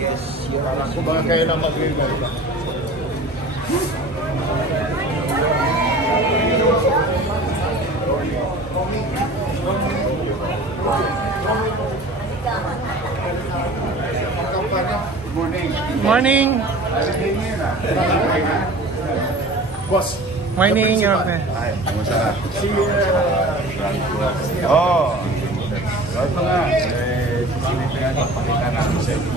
Yes, Your Honor. Kung baka kayo na mag-regal ba? Morning. Boss. Morning, Your Honor. Ay, kumusta? Oo. Ba't nga? Sinipin nga pakita namin sa inyo.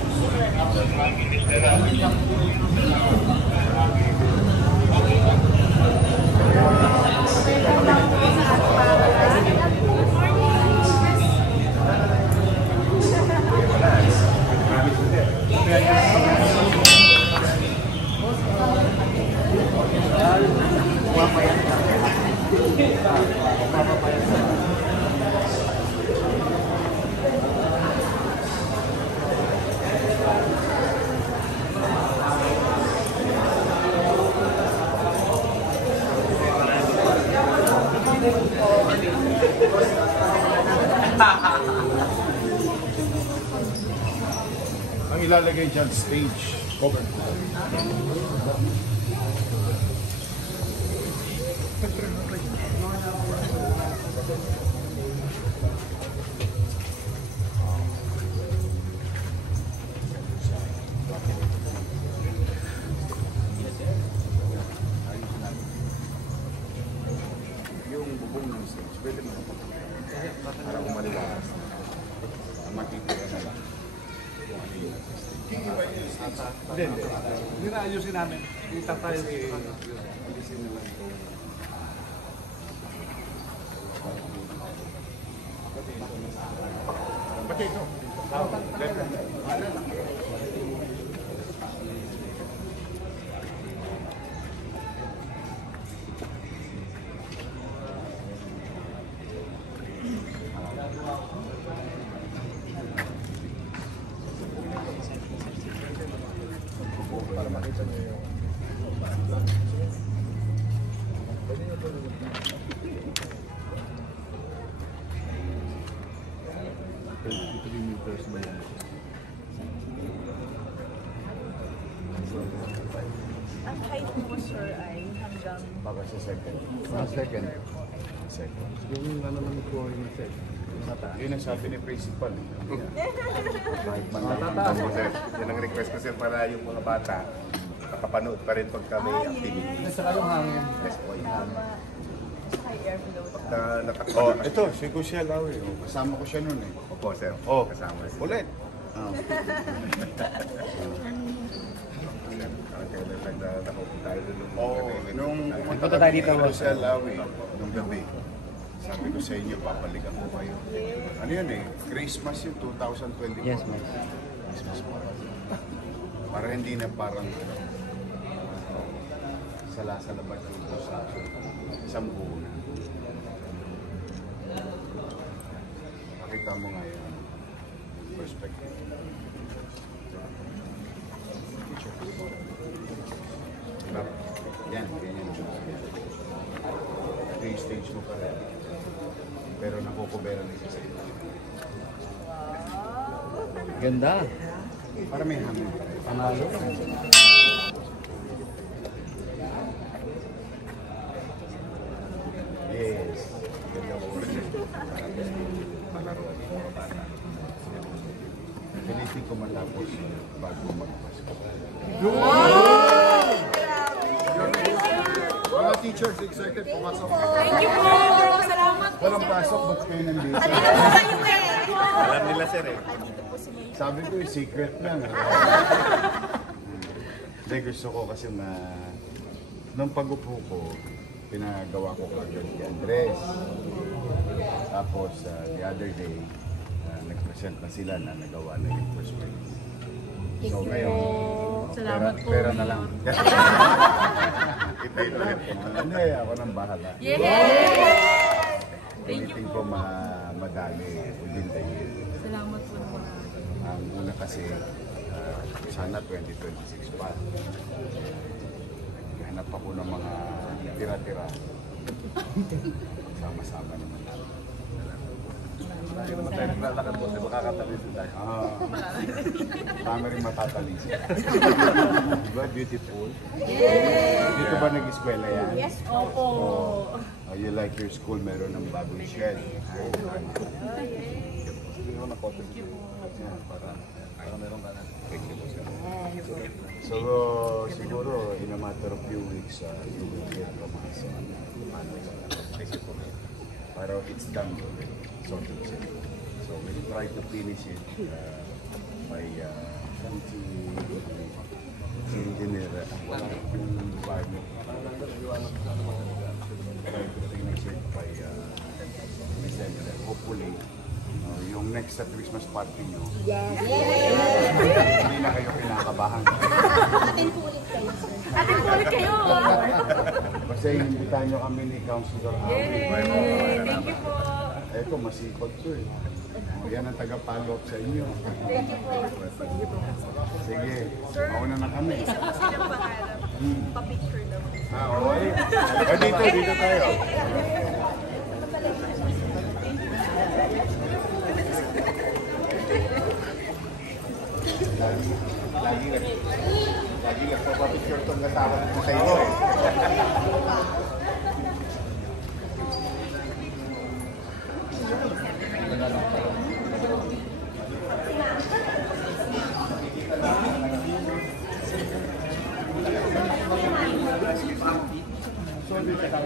Ang ilalagay dyan, stage cover. Yung bubong ng stage, pwede mo para umaliwakas. Makikita na lang. Hindi na ayusin namin. Kita tayo. Alisin na lang ito. Pati ito. Para makita niyo yung Ang height mo, sir, ay hanggang... Baka sa second. Second. Second. Yung ano naman ko yung set. Yun ang sabi ni principal. Kahit man lang. Tataas. Yan ang request ko sir para yung mga bata nakapanood pa rin pagka may activity. Saka yung hangin. Yes po, yung hangin. High airflow. Oh, ito, si Kuya Lawi. Kasama ko siya noon eh. Opo, sir. Oh, kasama siya. Ulit. Nung pumunta tayo dito sa Lawi, nung gabi, sabi ko sa inyo, papalikan ko kayo. Ano yun eh? Christmas yung 2024. Yes, ma'am. Christmas pa. Para hindi na parang sala-salabat dito sa isang buo na. Nakita mo nga yun. Perspective. Diba? Yan, ganyan. Ito yung stage mo pa rin. Pero nakukubera na isa sa ito. Ganda. Para may hangin. Panalo. Yes. Ganda po rin. Palaro ang mga bata. Pilitin ko matapos bago magpasko. mga teachers excited pumasok. Thank you po! Salamat po! Walang pasok, ba't kayo nandito? Andito po kayo eh! Alam nila sir eh. Andito po si Mayor. Sabi ko yung secret lang. Hindi, gusto ko kasi na nung pag-upo ko, pinagawa ko kagad kay Andres. Tapos the other day, nag-present na sila na nagawa na yung first place. So ngayon, Salamat po. pera na lang. Ito yung ulit. Hindi, ako nang bahala. Yes! Thank you Ulitin po. ko madali within the year. Salamat po naman. Ang una kasi, sana 2026 pa. Hanap ako ng mga tira-tira. Sama-sama naman. Lagi naman tayo naglalakad po, makakatabi din tayo. Tama rin matatalis. Diba? Beautiful. Dito ba nag-eskwela yan? Yes, opo. Oh, you like your school, meron ng bagong shed. Hindi ko na kote. Para meron ka na. So, siguro, in a matter of few weeks, you will get from us para it's done already, so to say. So, we'll try to finish it by engineer. Wala yung environment. Try to finish it by December. Hopefully, yung next sa Christmas party nyo, hindi na kayo kinakabahan. Atin po ulit kayo, sir. Atin po ulit kayo. Kasi imbitahan nyo kami ni Councilor Awi. Thank you po. Eto, masikot to eh. Yan ang taga-follow up sa inyo. Thank you po. Sige, mauna na kami. Isa po silang pangarap. Pa-picture daw. Okay. Dito tayo. Lagi nagpapapicture itong kasama ko sa inyo eh.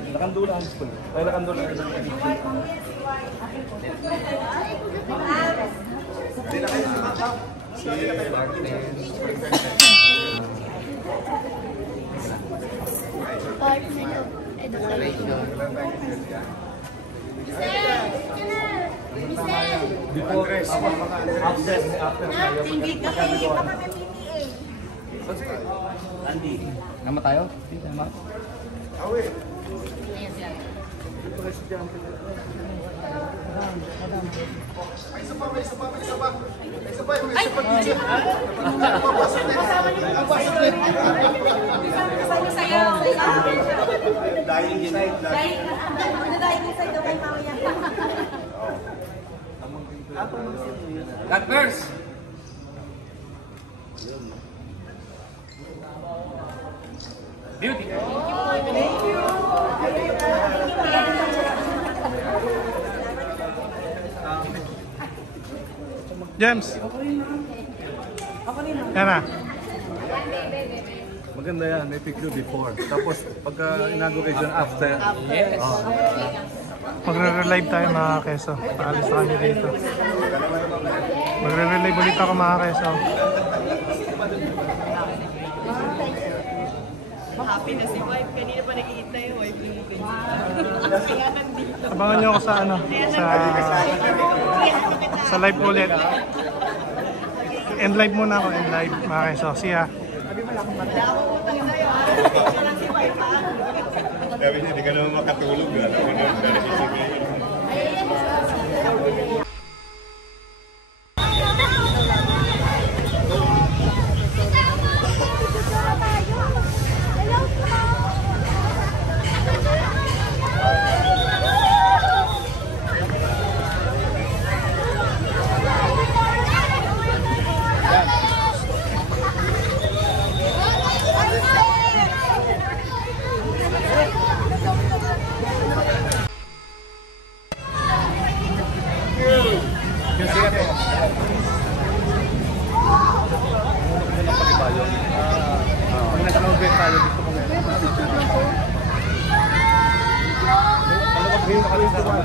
Lakandulaan school. Ay, lakandulaan. Andres, Hindi ka eh. Baka may PTA. Nama tayo? Nama. Awi. Dying inside. Nadayin inside daw kayo mamaya. That verse! Beauty! James. Yan na. Maganda yan, may picture before. Tapos pagka inauguration after. Yes. Magre-relive tayo mga keso. Paalis na kami dito. Magre-relive ulit ako mga keso. Happy na si wife. Kanina pa nakikita yung wife ni Lupe. Kaya nandito. Abangan nyo ako sa ano, sa live ulit. End live muna ako, end live mga keso. See ya. Sabi niya, di ka naman makatulog. Pag nag-convert tayo, gusto ko ngayon. Alam mo, nakalista ko na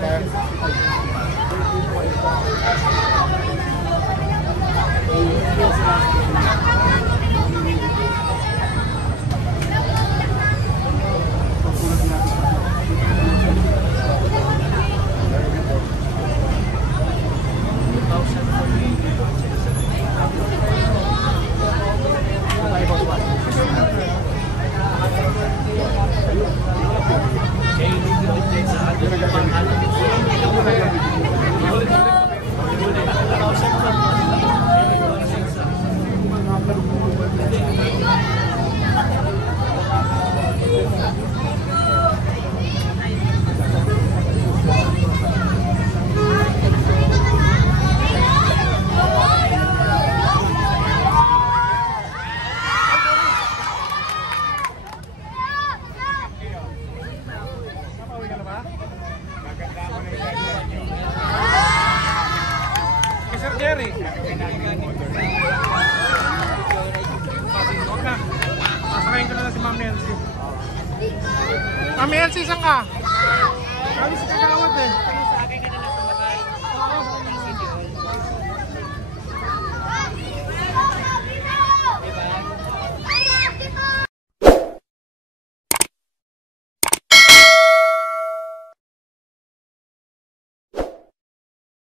Huwag na. Masakayin ko na lang si Mami Elsie. Mami Elsie, saan ka? Kami si Kagawad eh.